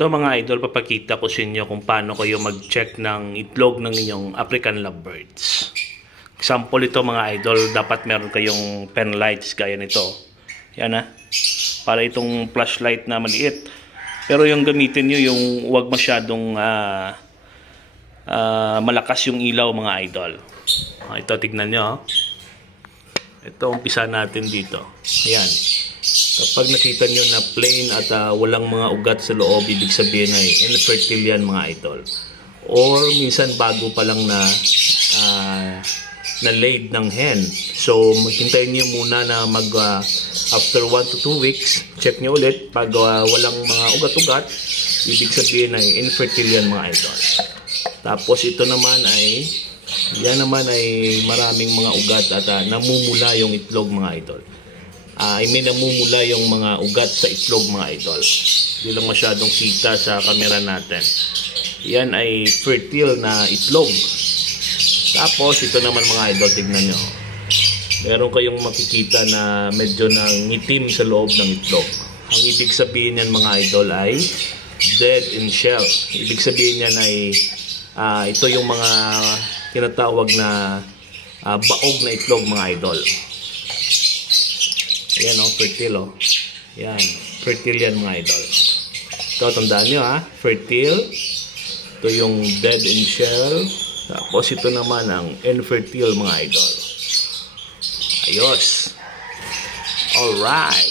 Ito mga idol, papakita ko sa inyo kung paano kayo mag-check ng itlog ng inyong African lovebirds. Example ito mga idol, dapat meron kayong pen lights gaya nito. Yan ha. Para itong flashlight na maliit. Pero yung gamitin nyo yung huwag masyadong malakas yung ilaw mga idol. Ito tignan nyo. Ito umpisa natin dito. Ayan. Kapag nakita nyo na plain at walang mga ugat sa loob, ibig sabihin ay infertile yan mga idol. Or minsan bago pa lang na laid ng hen. So hintayin nyo muna na after 1 to 2 weeks, check nyo ulit. Pag walang mga ugat-ugat, ibig sabihin ay infertile yan mga idol. Tapos ito naman ay maraming mga ugat at namumula yung itlog mga idol. Namumula yung mga ugat sa itlog mga idol. Hindi lang masyadong kita sa camera natin. Yan ay fertile na itlog. Tapos ito naman mga idol, tignan nyo. Meron kayong makikita na medyo nangitim sa loob ng itlog. Ang ibig sabihin yan mga idol ay dead in shell. Ibig sabihin yan ay ito yung mga tinatawag na baog na itlog mga idol. Ayan o, fertile o. Yan, fertile yan mga idol. Ito, tandaan nyo ha, fertile. Ito yung dead in shell. Tapos ito naman ang infertile mga idol. Ayos. Alright.